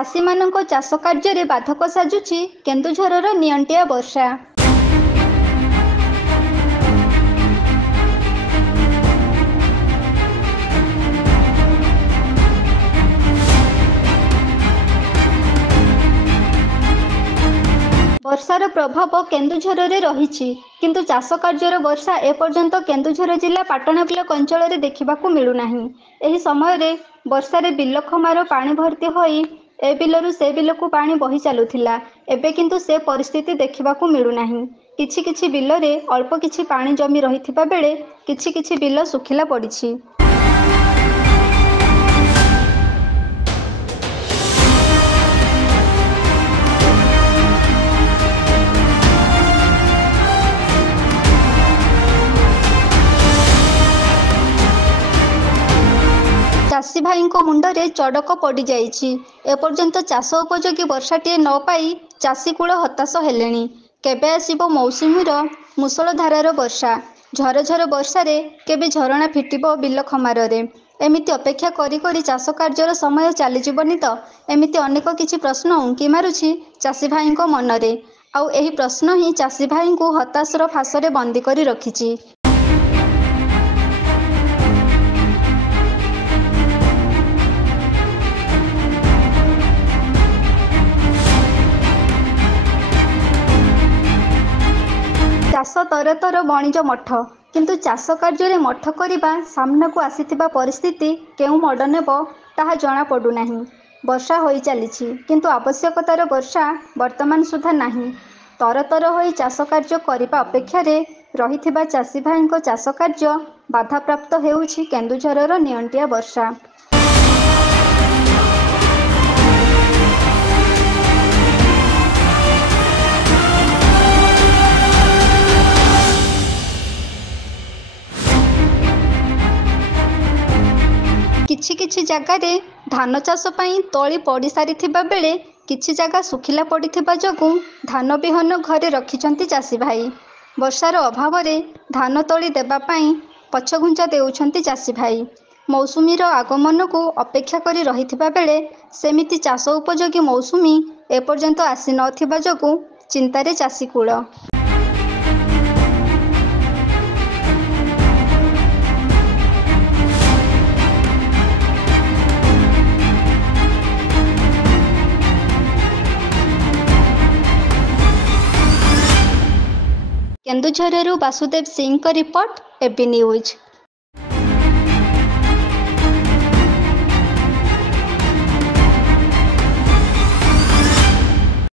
ଚାଷୀମାନଙ୍କ ଚାଷ କାର୍ଯ୍ୟରେ ବାଧକ ସାଜୁଛି କେନ୍ଦୁଝରର ନିଅଣ୍ଟିଆ ବର୍ଷା। ବର୍ଷାର ପ୍ରଭାବ କେନ୍ଦୁଝରରେ ରହିଛି, କିନ୍ତୁ ଚାଷ କାର୍ଯ୍ୟର ବର୍ଷା ଏପର୍ଯ୍ୟନ୍ତ କେନ୍ଦୁଝର ଜିଲ୍ଲା ପାଟଣା ବ୍ଲକ ଅଞ୍ଚଳରେ ଦେଖିବାକୁ ମିଳୁନାହିଁ। ଏହି ସମୟରେ ବର୍ଷାରେ ବିଲ ଖମାର ପାଣି ଭର୍ତ୍ତି ହୋଇ ଏ ବିଲରୁ ସେ ବିଲକୁ ପାଣି ବହି ଚାଲୁଥିଲା। ଏବେ କିନ୍ତୁ ସେ ପରିସ୍ଥିତି ଦେଖିବାକୁ ମିଳୁନାହିଁ। କିଛି କିଛି ବିଲରେ ଅଳ୍ପ କିଛି ପାଣି ଜମି ରହିଥିବା ବେଳେ କିଛି କିଛି ବିଲ ଶୁଖିଲା ପଡ଼ିଛି। ଚାଷୀ ଭାଇଙ୍କ ମୁଣ୍ଡରେ ଚଡ଼କ ପଡ଼ିଯାଇଛି। ଏପର୍ଯ୍ୟନ୍ତ ଚାଷ ଉପଯୋଗୀ ବର୍ଷାଟିଏ ନ ପାଇ ଚାଷୀ କୂଳ ହତାଶ ହେଲେଣି। କେବେ ଆସିବ ମୌସୁମୀର ମୂଷଳଧାରାର ବର୍ଷା? ଝରଝର ବର୍ଷାରେ କେବେ ଝରଣା ଫିଟିବ ବିଲ ଖମାରରେ? ଏମିତି ଅପେକ୍ଷା କରି କରି ଚାଷ କାର୍ଯ୍ୟର ସମୟ ଚାଲିଯିବନି ତ? ଏମିତି ଅନେକ କିଛି ପ୍ରଶ୍ନ ଉଙ୍କି ମାରୁଛି ଚାଷୀ ଭାଇଙ୍କ ମନରେ। ଆଉ ଏହି ପ୍ରଶ୍ନ ହିଁ ଚାଷୀ ଭାଇଙ୍କୁ ହତାଶର ଫାଶରେ ବନ୍ଦୀ କରି ରଖିଛି। ଚାଷ ତରତର ବଣିଜ ମଠ, କିନ୍ତୁ ଚାଷ କାର୍ଯ୍ୟରେ ମଠ କରିବା ସାମ୍ନାକୁ ଆସିଥିବା ପରିସ୍ଥିତି କେଉଁ ମୋଡ଼ ନେବ ତାହା ଜଣାପଡ଼ୁନାହିଁ। ବର୍ଷା ହୋଇ ଚାଲିଛି, କିନ୍ତୁ ଆବଶ୍ୟକତାର ବର୍ଷା ବର୍ତ୍ତମାନ ସୁଦ୍ଧା ନାହିଁ। ତରତର ହୋଇ ଚାଷ କାର୍ଯ୍ୟ କରିବା ଅପେକ୍ଷାରେ ରହିଥିବା ଚାଷୀ ଭାଇଙ୍କ ଚାଷ କାର୍ଯ୍ୟ ବାଧାପ୍ରାପ୍ତ ହେଉଛି କେନ୍ଦୁଝରର ନିଅଣ୍ଟିଆ ବର୍ଷା। କିଛି କିଛି ଜାଗାରେ ଧାନ ଚାଷ ପାଇଁ ତଳି ପଡ଼ିସାରିଥିବା ବେଳେ କିଛି ଜାଗା ଶୁଖିଲା ପଡ଼ିଥିବା ଯୋଗୁଁ ଧାନ ବିହନ ଘରେ ରଖିଛନ୍ତି ଚାଷୀ ଭାଇ। ବର୍ଷାର ଅଭାବରେ ଧାନ ତଳି ଦେବା ପାଇଁ ପଛଘୁଞ୍ଚା ଦେଉଛନ୍ତି ଚାଷୀ ଭାଇ। ମୌସୁମୀର ଆଗମନକୁ ଅପେକ୍ଷା କରି ରହିଥିବା ବେଳେ ସେମିତି ଚାଷ ଉପଯୋଗୀ ମୌସୁମୀ ଏପର୍ଯ୍ୟନ୍ତ ଆସି ନଥିବା ଯୋଗୁଁ ଚିନ୍ତାରେ ଚାଷୀ କୂଳ। କେନ୍ଦୁଝରରୁ ବାସୁଦେବ ସିଂଙ୍କ ରିପୋର୍ଟ, ଏବି ନ୍ୟୁଜ୍।